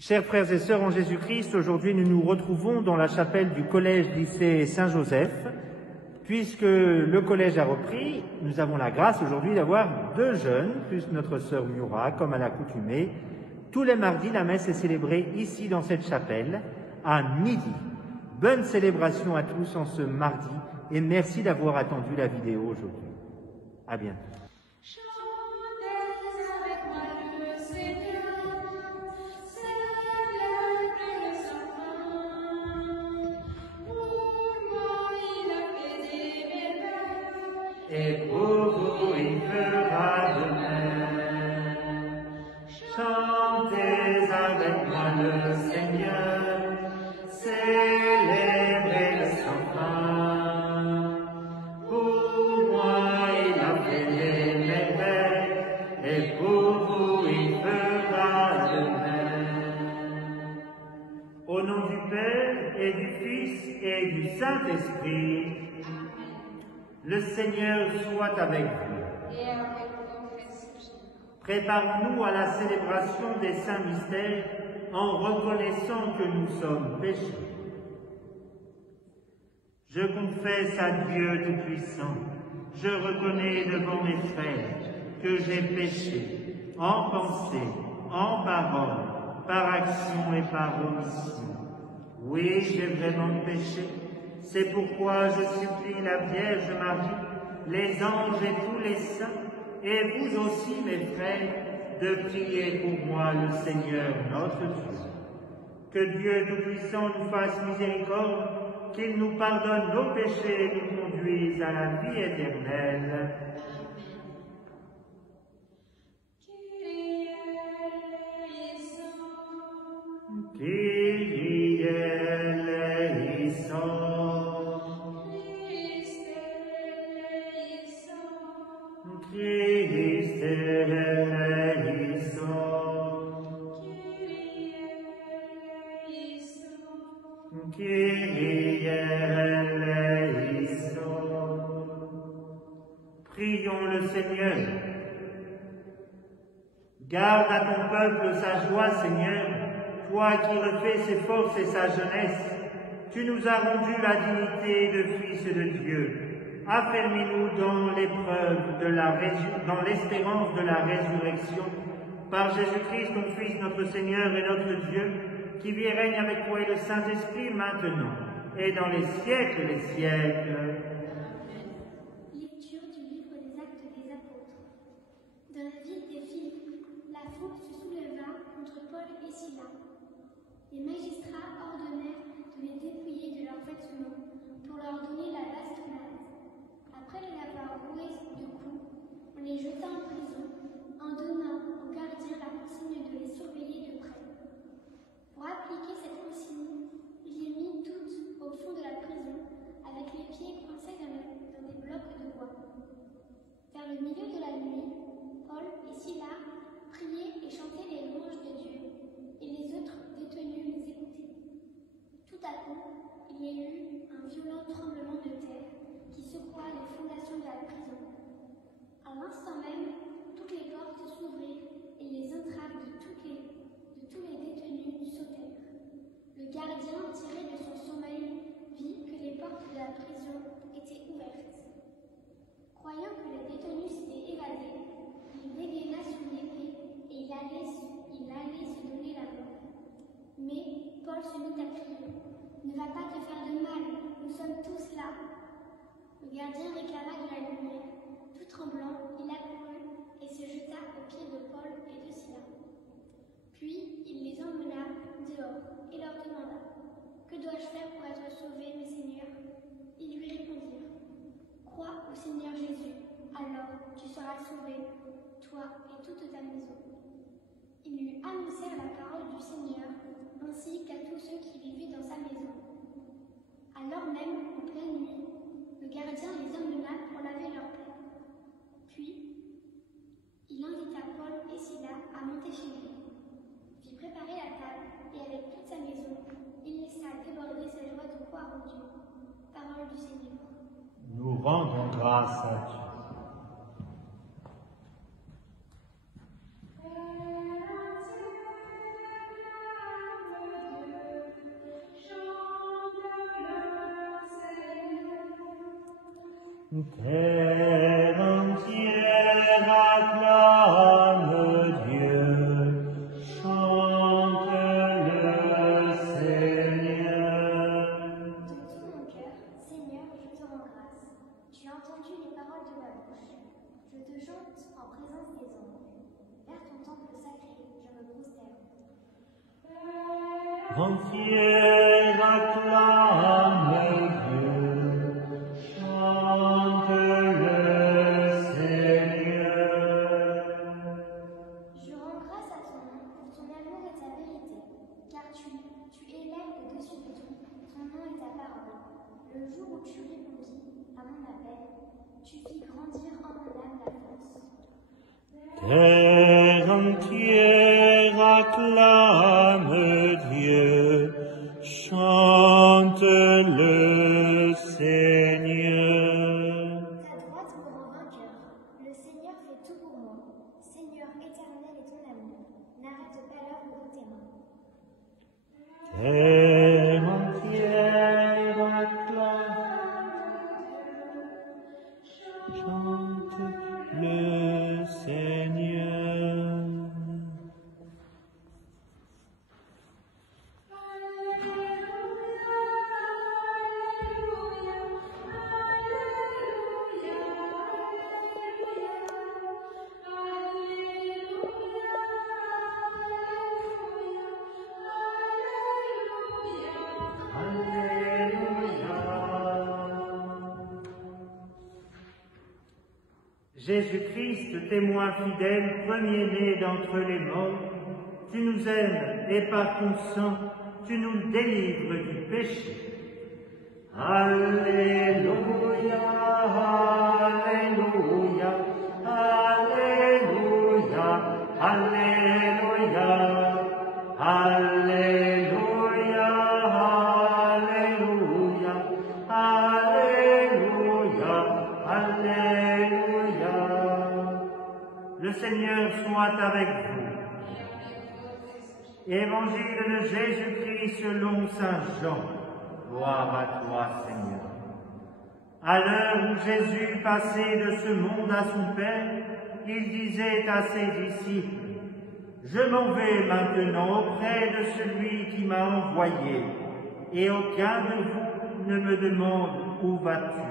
Chers frères et sœurs en Jésus-Christ, aujourd'hui nous nous retrouvons dans la chapelle du collège-lycée Saint-Joseph. Puisque le collège a repris, nous avons la grâce aujourd'hui d'avoir deux jeunes, plus notre sœur Miura, comme à l'accoutumée. Tous les mardis, la messe est célébrée ici dans cette chapelle, à midi. Bonne célébration à tous en ce mardi et merci d'avoir attendu la vidéo aujourd'hui. À bientôt. Et pour vous il fera de même. Chantez avec moi le Seigneur, célébrez son fin. Pour moi il a fait des merveilles, et pour vous il fera de même. Au nom du Père et du Fils et du Saint-Esprit, le Seigneur soit avec vous. Et avec ton esprit. Préparons-nous à la célébration des saints mystères en reconnaissant que nous sommes pécheurs. Je confesse à Dieu Tout-Puissant, je reconnais devant mes frères que j'ai péché en pensée, en parole, par action et par omission. Oui, j'ai vraiment péché. C'est pourquoi je supplie la Vierge Marie, les anges et tous les saints, et vous aussi, mes frères, de prier pour moi le Seigneur notre Dieu. Que Dieu Tout-Puissant nous fasse miséricorde, qu'il nous pardonne nos péchés et nous conduise à la vie éternelle. Kyrie eleison. Christe eleison. Kyrie eleison. Prions le Seigneur. Garde à ton peuple sa joie, Seigneur, toi qui refais ses forces et sa jeunesse. Tu nous as rendu la dignité de fils de Dieu. Affermis-nous dans l'épreuve dans l'espérance de la résurrection, par Jésus-Christ, ton Fils, notre Seigneur et notre Dieu, qui vit et règne avec toi et le Saint-Esprit maintenant et dans les siècles des siècles. Lecture du livre des Actes des Apôtres. Dans la ville des Philippes, la foule se souleva contre Paul et Silas. Les magistrats ordonnèrent de les dépouiller de leurs vêtements pour leur donner la bastonnade. Après les avoir roués de coups, on les jeta en prison, en donnant aux gardiens la consigne de les surveiller de près. Pour appliquer cette consigne, il les mit toutes au fond de la prison, avec les pieds coincés dans des blocs de bois. Vers le milieu de la nuit, Paul et Silas priaient et chantaient les louanges de Dieu, et les autres détenus les écoutaient. Tout à coup, il y a eu un violent tremblement de terre qui secoua les fondations de la prison. À l'instant même, toutes les portes s'ouvrirent et les entraves de tous les détenus sautèrent. Le gardien, tiré de son sommeil, vit que les portes de la prison étaient ouvertes. Croyant que les détenus s'étaient évadés, il dégaina son épée et il allait se donner la mort. Mais Paul se mit à crier : « Ne va pas te faire de mal, nous sommes tous là. » Le gardien réclama de la lumière. Tout tremblant, il accourut et se jeta aux pieds de Paul et de Silas. Puis il les emmena dehors et leur demanda : « Que dois-je faire pour être sauvé, mes seigneurs ?» Ils lui répondirent : « Crois au Seigneur Jésus, alors tu seras sauvé, toi et toute ta maison. » Ils lui annoncèrent la parole du Seigneur, ainsi qu'à tous ceux qui vivaient dans sa maison. Alors même, en pleine nuit, le gardien les emmena pour laver leurs plaies. Puis, il invita Paul et Silas à monter chez lui, fit préparer la table et avec toute sa maison, il laissa déborder sa joie de croire en Dieu. Parole du Seigneur. Nous rendons grâce à Dieu. Terre entière acclame Dieu, chante le Seigneur. De tout mon cœur, Seigneur, je te rends grâce. Tu as entendu les paroles de ma bouche. Je te chante en présence des anges. Vers ton temple sacré, je me prosterne. Entière acclame Dieu, chante le Seigneur. Je rends grâce à ton nom pour ton amour et ta vérité, car tu élèves au-dessus de tout, ton nom et ta parole. Le jour où tu répondis à mon appel, tu fis grandir en mon âme la force. Terre entière acclame Dieu, chante le Seigneur. Ta droite me rend vainqueur. Le Seigneur fait tout pour moi. Seigneur éternel est ton amour. N'arrête pas l'œuvre de tes mains. Terre entière acclame, chante le Seigneur. Jésus-Christ, témoin fidèle, premier-né d'entre les morts, tu nous aimes et par ton sang, tu nous délivres du péché. Alléluia, Alléluia, Alléluia, Alléluia, Alléluia, Alléluia, Alléluia, Alléluia. Le Seigneur soit avec vous. Évangile de Jésus-Christ selon saint Jean. Gloire à toi, Seigneur. À l'heure où Jésus passait de ce monde à son Père, il disait à ses disciples, « Je m'en vais maintenant auprès de celui qui m'a envoyé, et aucun de vous ne me demande où vas-tu.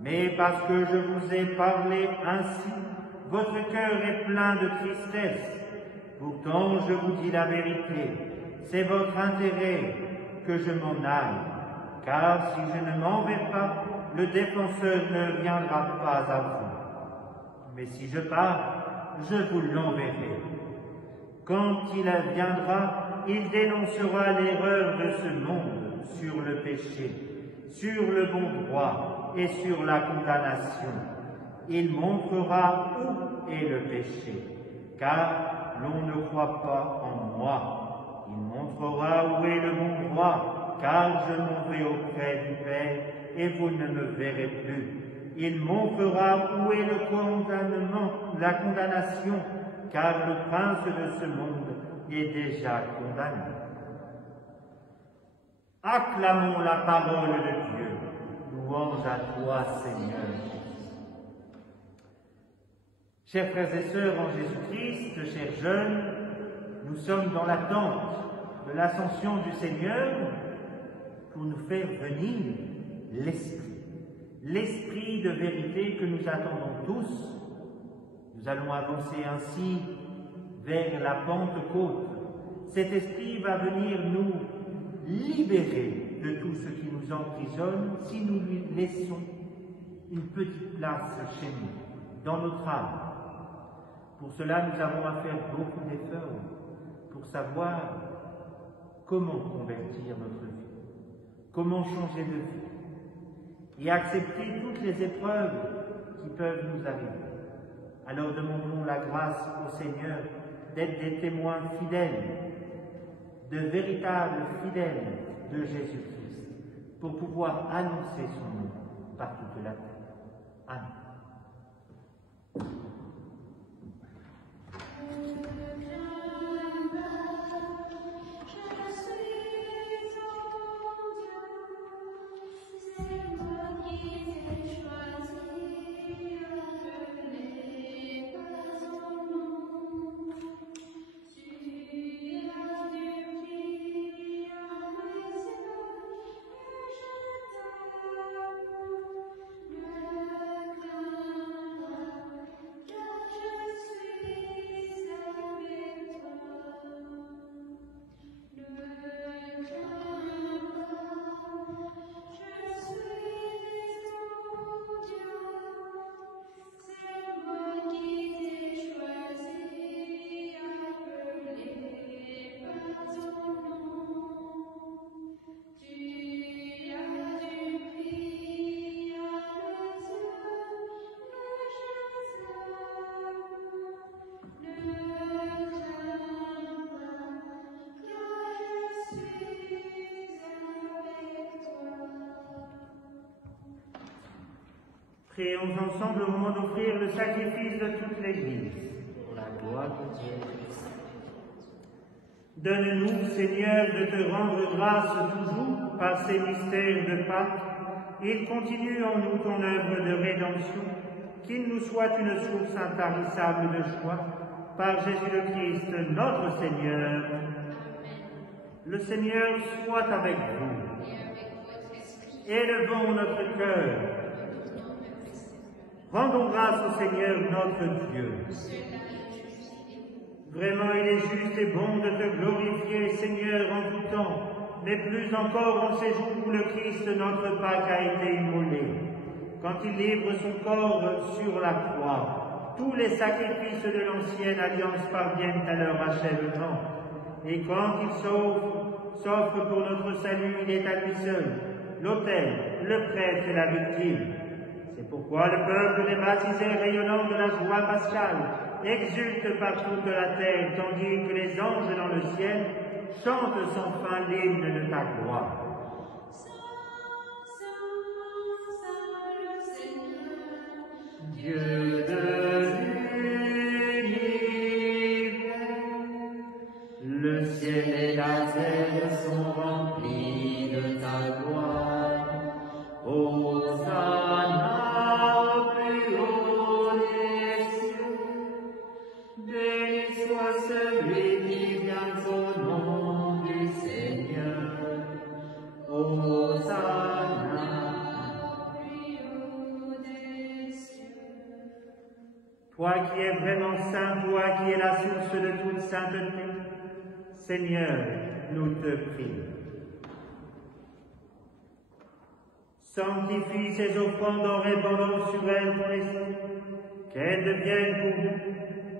Mais parce que je vous ai parlé ainsi, votre cœur est plein de tristesse. Pourtant, je vous dis la vérité, c'est votre intérêt que je m'en aille, car si je ne m'en vais pas, le défenseur ne viendra pas à vous. Mais si je pars, je vous l'enverrai. Quand il viendra, il dénoncera l'erreur de ce monde sur le péché, sur le bon droit et sur la condamnation. Il montrera où est le péché, car l'on ne croit pas en moi. Il montrera où est le bon droit, car je m'en vais auprès du Père, et vous ne me verrez plus. Il montrera où est le condamnement, la condamnation, car le prince de ce monde est déjà condamné. Acclamons la parole de Dieu. Louange à toi, Seigneur. Chers frères et sœurs en Jésus-Christ, chers jeunes, nous sommes dans l'attente de l'ascension du Seigneur pour nous faire venir l'Esprit de vérité que nous attendons tous. Nous allons avancer ainsi vers la Pentecôte. Cet Esprit va venir nous libérer de tout ce qui nous emprisonne si nous lui laissons une petite place chez nous, dans notre âme. Pour cela, nous avons à faire beaucoup d'efforts pour savoir comment convertir notre vie, comment changer de vie et accepter toutes les épreuves qui peuvent nous arriver. Alors demandons la grâce au Seigneur d'être des témoins fidèles, de véritables fidèles de Jésus-Christ, pour pouvoir annoncer son nom par toute la terre. Amen. Je suis ton Dieu, c'est toi qui t'es choisi. Prions ensemble au moment d'offrir le sacrifice de toute l'Église. Pour la gloire de Dieu. Donne-nous, Seigneur, de te rendre grâce toujours par ces mystères de Pâques, et continue en nous ton œuvre de rédemption, qu'il nous soit une source intarissable de joie, par Jésus le Christ, notre Seigneur. Le Seigneur soit avec vous. Élevons notre cœur. Rendons grâce au Seigneur notre Dieu. Vraiment, il est juste et bon de te glorifier, Seigneur, en tout temps, mais plus encore en ces jours où le Christ, notre Pâque, a été immolé. Quand il livre son corps sur la croix, tous les sacrifices de l'ancienne alliance parviennent à leur achèvement. Et quand il s'offre pour notre salut, il est à lui seul, l'autel, le prêtre et la victime. C'est pourquoi le peuple des baptisés rayonnant de la joie pascale exulte par toute la terre, tandis que les anges dans le ciel chantent sans fin l'hymne de ta gloire. Dieu de l'univers, le ciel et la terre sont remplis de ta gloire. Hosanna au plus haut des cieux, béni soit celui qui vient au nom du Seigneur. Hosanna au plus haut des cieux. Toi qui es vraiment saint, toi qui es la source de toute sainteté, Seigneur, nous te prions. Sanctifie ces offrandes en répandant sur elles ton esprit, qu'elles deviennent pour nous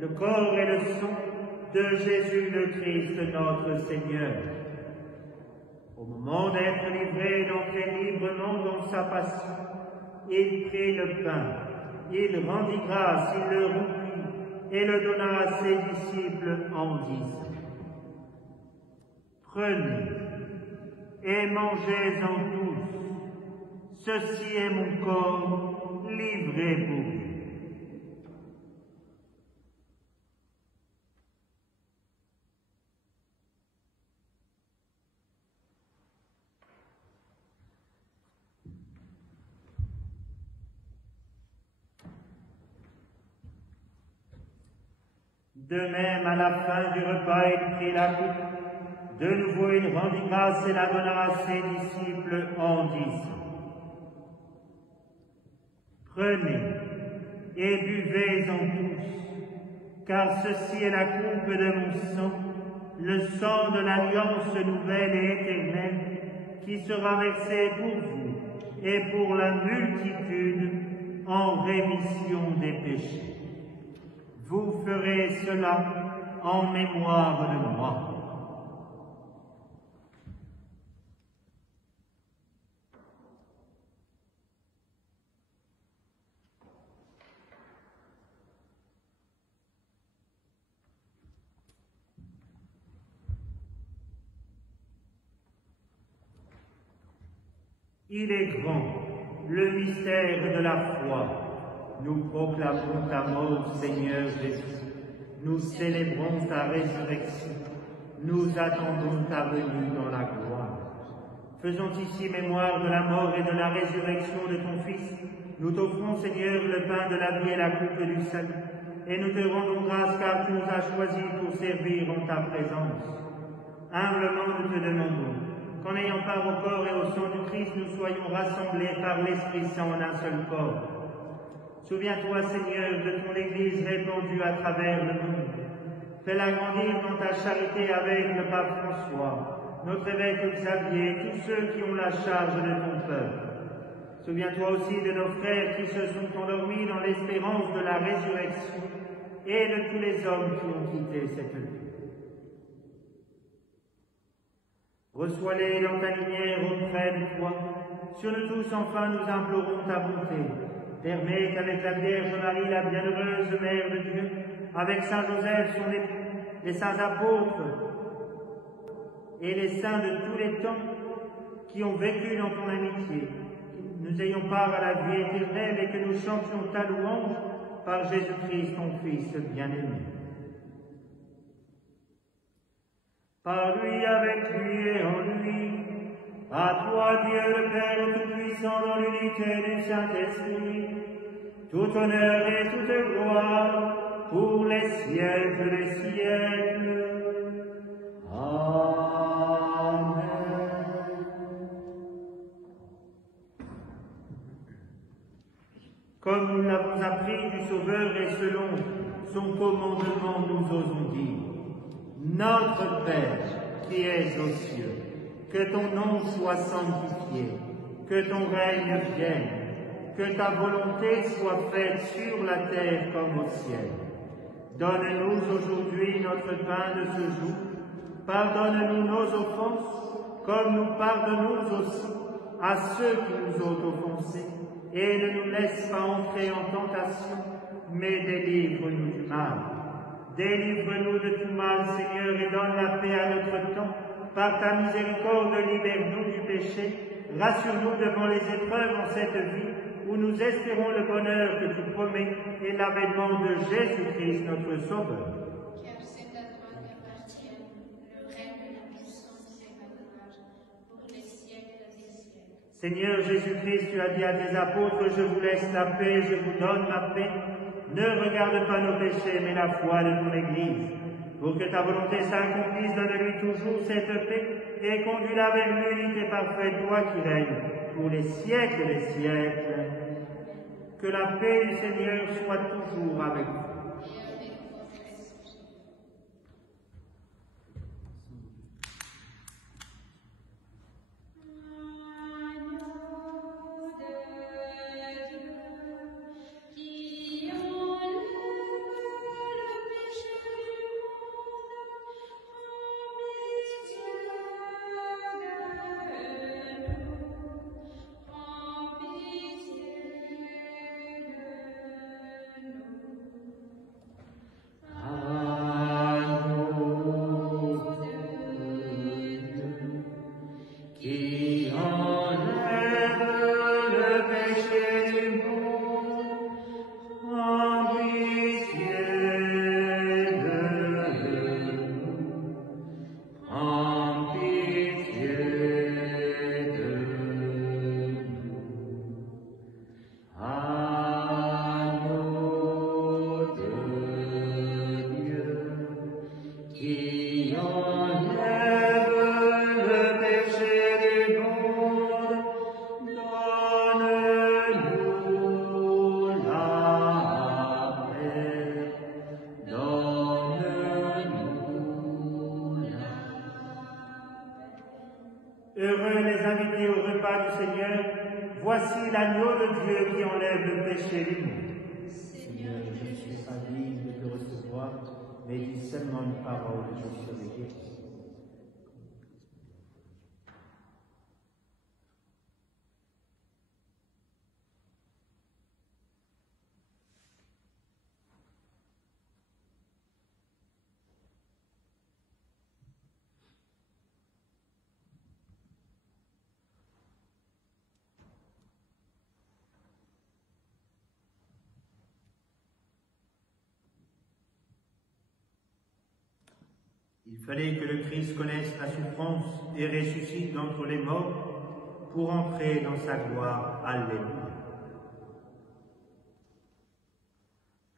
le corps et le sang de Jésus le Christ notre Seigneur. Au moment d'être livré, d'entrer librement dans sa passion, il prit le pain, il rendit grâce, il le rompit et le donna à ses disciples en disant: Prenez et mangez-en tous. Ceci est mon corps livré pour vous. De même, à la fin du repas, il prit la coupe. De nouveau, il rendit grâce et la donna à ses disciples en disant: Prenez et buvez-en tous, car ceci est la coupe de mon sang, le sang de l'alliance nouvelle et éternelle, qui sera versé pour vous et pour la multitude en rémission des péchés. Vous ferez cela en mémoire de moi. Il est grand, le mystère de la foi. Nous proclamons ta mort, Seigneur Jésus. Nous célébrons ta résurrection. Nous attendons ta venue dans la gloire. Faisons ici mémoire de la mort et de la résurrection de ton Fils. Nous t'offrons, Seigneur, le pain de la vie et la coupe du salut. Et nous te rendons grâce car tu nous as choisis pour servir en ta présence. Humblement nous te demandons qu'en ayant part au corps et au sang du Christ, nous soyons rassemblés par l'Esprit Saint en un seul corps. Souviens-toi, Seigneur, de ton Église répandue à travers le monde. Fais-la grandir dans ta charité avec le pape François, notre évêque Xavier et tous ceux qui ont la charge de ton peuple. Souviens-toi aussi de nos frères qui se sont endormis dans l'espérance de la résurrection et de tous les hommes qui ont quitté cette vie. Reçois-les dans ta lumière auprès de toi. Sur nous tous, enfin, nous implorons ta bonté. Permets qu'avec la Vierge Marie, la bienheureuse Mère de Dieu, avec Saint Joseph, son époux, les saints apôtres et les saints de tous les temps qui ont vécu dans ton amitié, ne nous ayons part à la vie éternelle et que nous chantions ta louange par Jésus-Christ, ton Fils bien-aimé. Par lui, avec lui et en lui, à toi, Dieu le Père Tout-Puissant, dans l'unité du Saint-Esprit, tout honneur et toute gloire pour les siècles des siècles. Amen. Comme nous l'avons appris du Sauveur et selon son commandement, nous osons dire: Notre Père qui es aux cieux, que ton nom soit sanctifié, que ton règne vienne, que ta volonté soit faite sur la terre comme au ciel. Donne-nous aujourd'hui notre pain de ce jour. Pardonne-nous nos offenses, comme nous pardonnons aussi à ceux qui nous ont offensés. Et ne nous laisse pas entrer en tentation, mais délivre-nous du mal. Délivre-nous de tout mal, Seigneur, et donne la paix à notre temps. Par ta miséricorde, libère-nous du péché. Rassure-nous devant les épreuves en cette vie, où nous espérons le bonheur que tu promets et l'avènement de Jésus-Christ, notre Sauveur. Car c'est à toi qu'appartiennent le règne, la puissance et la gloire pour les siècles des siècles. Seigneur Jésus-Christ, tu as dit à tes apôtres: je vous laisse la paix, je vous donne ma paix. Ne regarde pas nos péchés, mais la foi de ton Église. Pour que ta volonté s'accomplisse, donne-lui toujours cette paix et conduis-la vers l'unité parfaite, toi qui règnes pour les siècles des siècles. Que la paix du Seigneur soit toujours avec vous. Et avec votre esprit. Heureux les invités au repas du Seigneur, voici l'agneau de Dieu qui enlève le péché du monde. Seigneur, je ne suis pas digne de te recevoir, mais dis seulement une parole et je serai guéri. Il fallait que le Christ connaisse la souffrance et ressuscite d'entre les morts pour entrer dans sa gloire. Alléluia.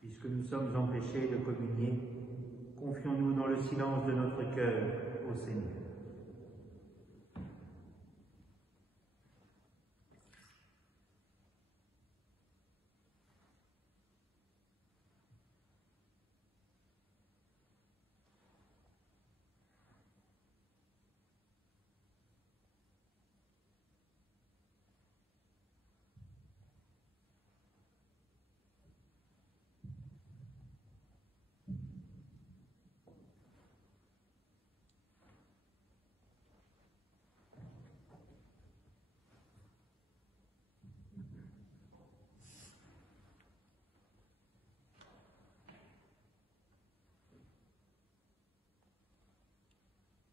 Puisque nous sommes empêchés de communier, confions-nous dans le silence de notre cœur au Seigneur.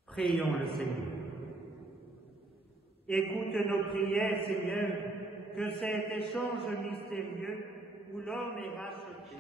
Prions le Seigneur. Écoute nos prières, Seigneur, que cet échange mystérieux où l'homme est racheté.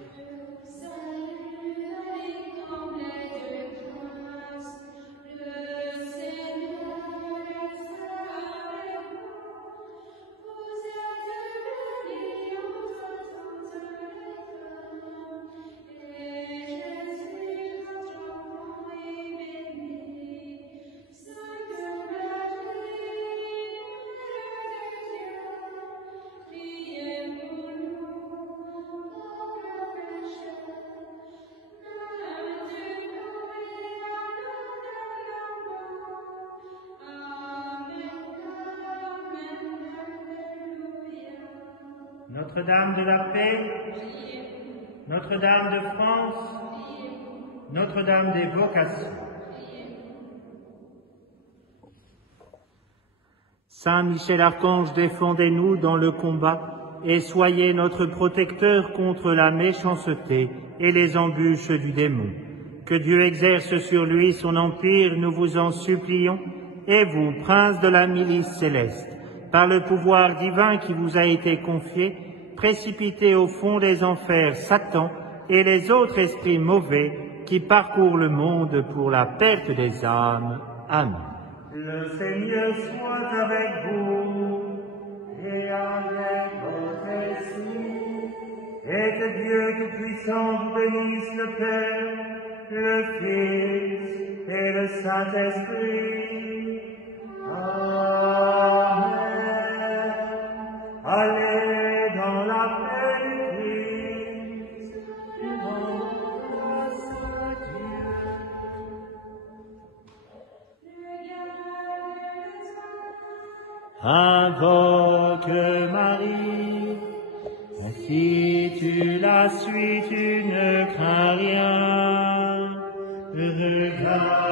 Notre-Dame de la paix, Notre-Dame de France, Notre-Dame des vocations. Saint Michel Archange, défendez-nous dans le combat et soyez notre protecteur contre la méchanceté et les embûches du démon. Que Dieu exerce sur lui son empire, nous vous en supplions, et vous, prince de la milice céleste, par le pouvoir divin qui vous a été confié, précipitez au fond des enfers Satan et les autres esprits mauvais qui parcourent le monde pour la perte des âmes. Amen. Le Seigneur soit avec vous et avec votre esprit, et que Dieu Tout-Puissant vous bénisse, le Père, le Fils et le Saint-Esprit. Amen. Allez dans la paix du Christ, grâce à Dieu. Invoque Marie, si tu la suis, tu ne crains rien. Regarde